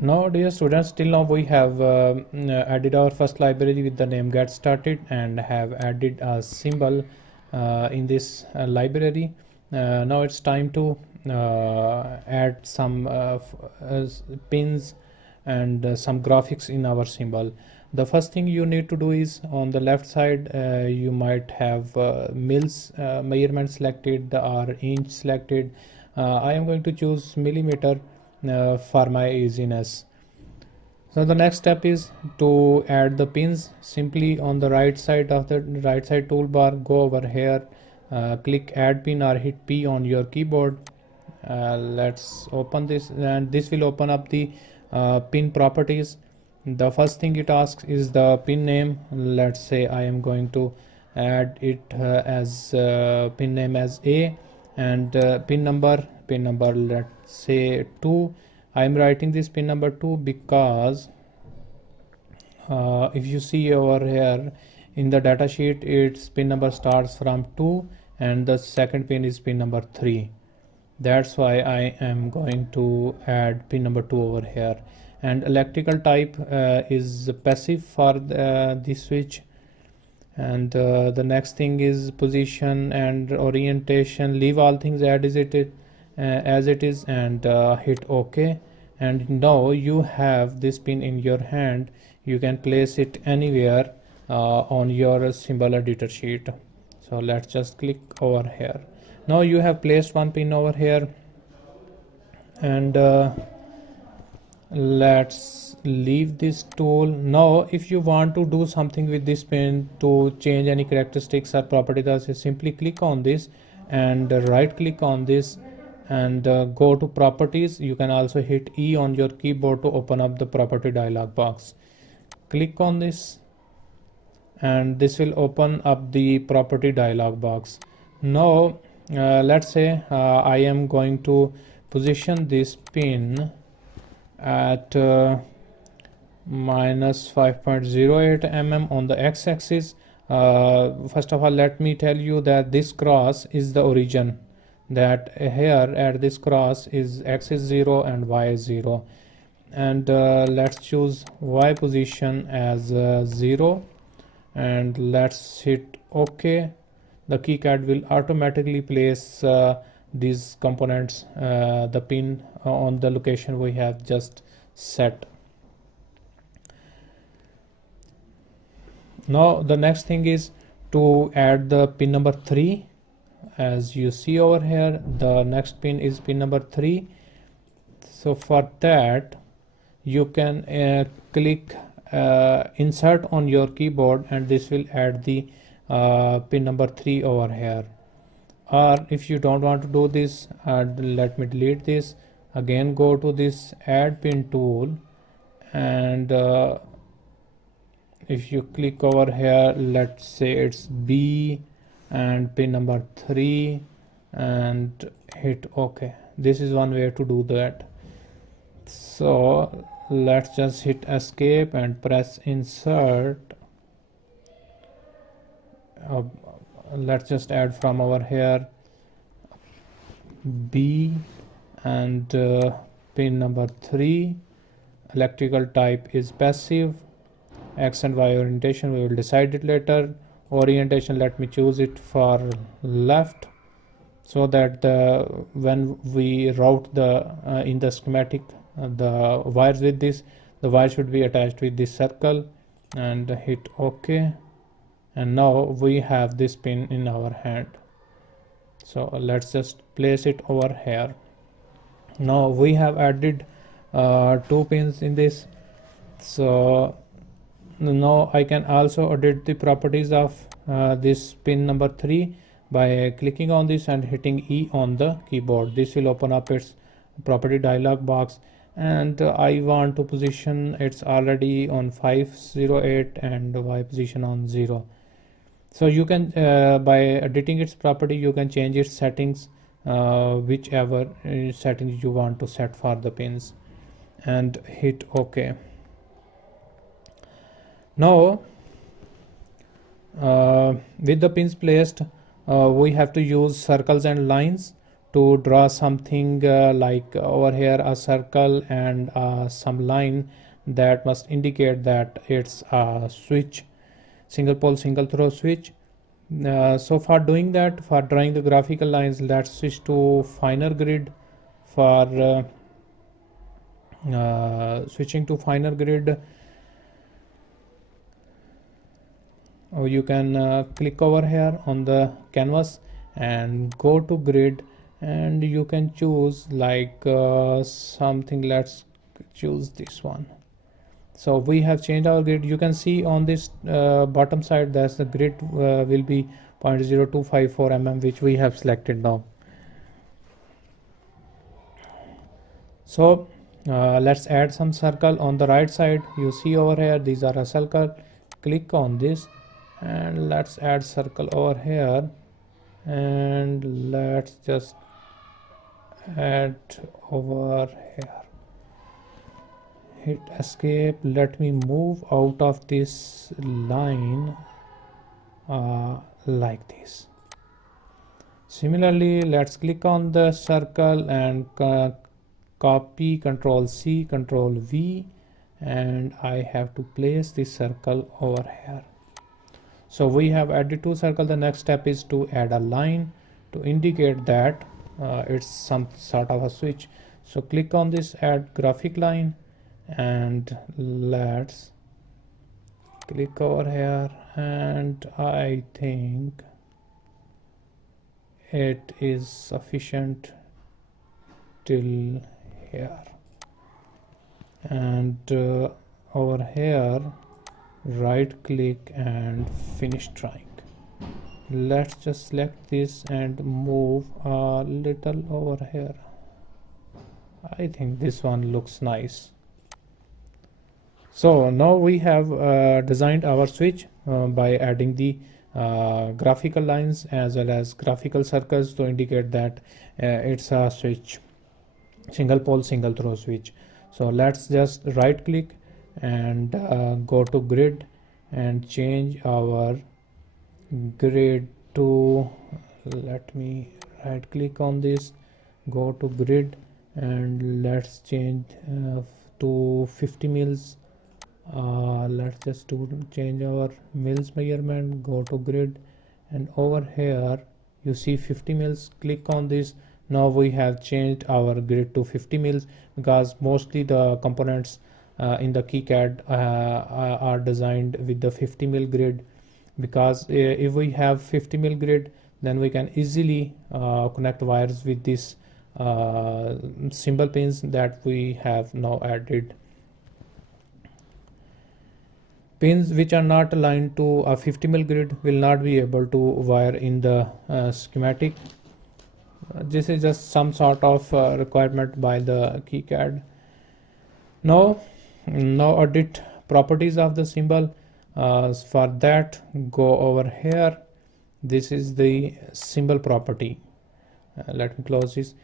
Now dear students, till now we have added our first library with the name get started and have added a symbol in this library. Now it's time to add some pins and some graphics in our symbol. The first thing you need to do is on the left side you might have mils measurement selected or inch selected. I am going to choose millimeter for my easiness. So the next step is to add the pins. Simply on the right side of the right side toolbar, go over here, click add pin or hit P on your keyboard. Let's open this, and this will open up the pin properties. The first thing it asks is the pin name. Let's say I am going to add it as pin name as A, and pin number let's say 2. I am writing this pin number 2 because if you see over here in the data sheet, its pin number starts from 2 and the second pin is pin number 3. That's why I am going to add pin number 2 over here. And electrical type is passive for the switch. And the next thing is position and orientation. Leave all things as it is and hit OK. And now you have this pin in your hand. You can place it anywhere on your symbol editor sheet. So let's just click over here. Now you have placed one pin over here, and let's leave this tool. Now if you want to do something with this pin to change any characteristics or properties, simply click on this and right click on this and go to properties. You can also hit E on your keyboard to open up the property dialog box. Click on this and this will open up the property dialog box. Now let's say I am going to position this pin at minus 5.08 mm on the x-axis. First of all, let me tell you that this cross is the origin, that here at this cross is x is 0 and y is 0, and let's choose y position as 0 and let's hit OK. The KiCad will automatically place these components, the pin on the location we have just set. Now the next thing is to add the pin number 3. As you see over here, the next pin is pin number 3. So for that you can click insert on your keyboard and this will add the pin number 3 over here. Or if you don't want to do this, let me delete this. Again go to this add pin tool, and if you click over here, let's say it's B and pin number 3 and hit OK. This is one way to do that. So let's just hit escape and press insert. Let's just add from over here B and pin number 3. Electrical type is passive. X and Y orientation we will decide it later. Orientation, let me choose it for left, so that when we route the in the schematic the wires with this, the wire should be attached with this circle, and hit OK. And now we have this pin in our hand. So let's just place it over here. Now we have added 2 pins in this. So now I can also edit the properties of this pin number 3 by clicking on this and hitting E on the keyboard. This will open up its property dialog box, and I want to position it's already on 508 and Y position on 0. So you can by editing its property you can change its settings, whichever settings you want to set for the pins, and hit OK. Now with the pins placed, we have to use circles and lines to draw something like over here a circle and some line that must indicate that it's a switch, single pole single throw switch. So for doing that, for drawing the graphical lines, let's switch to finer grid. For switching to finer grid, you can click over here on the canvas and go to grid, and you can choose like something. Let's choose this one. So we have changed our grid. You can see on this bottom side that's the grid will be 0.0254 mm, which we have selected now. So let's add some circle on the right side. You see over here these are a circle. Click on this and let's add circle over here, and let's just add over here. Hit escape. Let me move out of this line like this. Similarly, let's click on the circle and copy, Control C, Control V, and I have to place this circle over here. So we have added two circles. The next step is to add a line to indicate that it's some sort of a switch. So click on this add graphic line, and let's click over here, and I think it is sufficient till here, and over here right click and finish drawing. Let's just select this and move a little over here. I think this one looks nice. So now we have designed our switch by adding the graphical lines as well as graphical circles to indicate that it's a switch, single pole single throw switch. So let's just right click and go to grid and change our grid to, let me right click on this, go to grid, and let's change to 50 mils. Let's just change our mils measurement, go to grid, and over here you see 50 mils. Click on this. Now we have changed our grid to 50 mils because mostly the components in the KiCad are designed with the 50 mil grid, because if we have 50 mil grid, then we can easily connect wires with this symbol pins that we have now added. Pins which are not aligned to a 50 mil grid will not be able to wire in the schematic. This is just some sort of requirement by the KiCad. Now edit properties of the symbol. For that, go over here. This is the symbol property. Let me close this.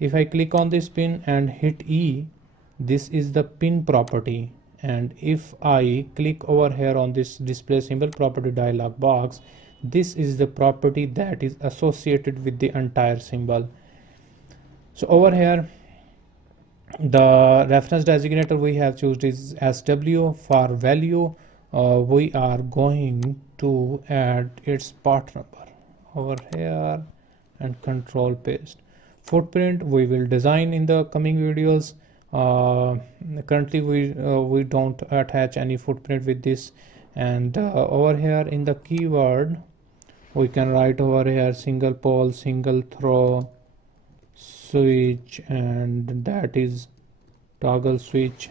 If I click on this pin and hit E, this is the pin property. And if I click over here on this display symbol property dialog box, this is the property that is associated with the entire symbol. So over here, the reference designator we have chosen is SW. For value, we are going to add its part number over here and control paste. Footprint we will design in the coming videos. Currently we don't attach any footprint with this, and over here in the keyword we can write over here single pole single throw switch, and that is toggle switch.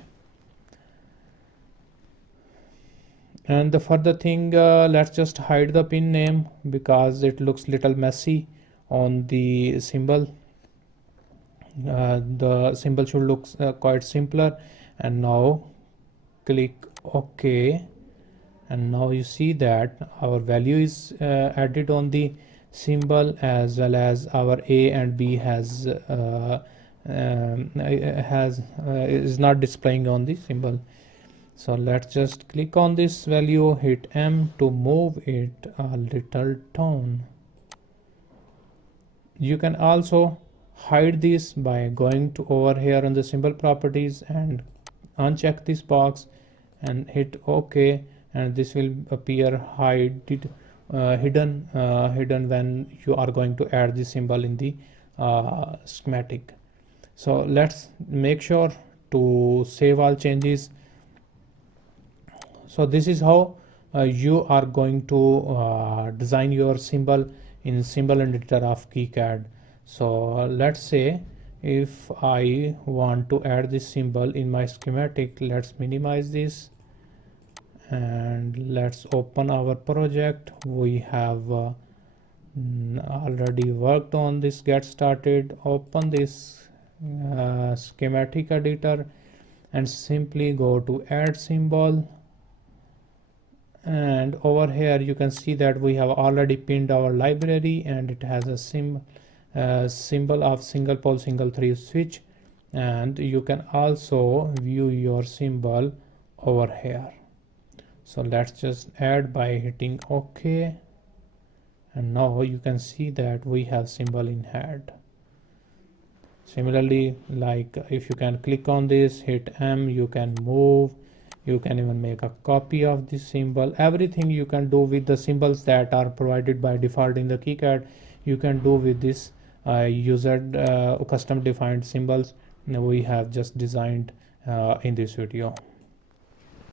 And the further thing, let's just hide the pin name because it looks little messy on the symbol. The symbol should look quite simpler. And now click OK, and now you see that our value is added on the symbol, as well as our A and B is not displaying on the symbol. So let's just click on this value, hit M to move it a little down. You can also hide this by going to over here on the symbol properties and uncheck this box and hit OK, and this will appear hidden when you are going to add the symbol in the schematic. So let's make sure to save all changes. So this is how you are going to design your symbol in symbol editor of KiCad. So let's say if I want to add this symbol in my schematic, let's minimize this and let's open our project. We have already worked on this. Get started, open this schematic editor and simply go to add symbol, and over here you can see that we have already pinned our library and it has a symbol of single pole single thread switch, and you can also view your symbol over here. So let's just add by hitting OK, and now you can see that we have symbol in head. Similarly, like if you can click on this, hit M, you can move, you can even make a copy of this symbol. Everything you can do with the symbols that are provided by default in the KiCad, you can do with this user custom defined symbols we have just designed in this video.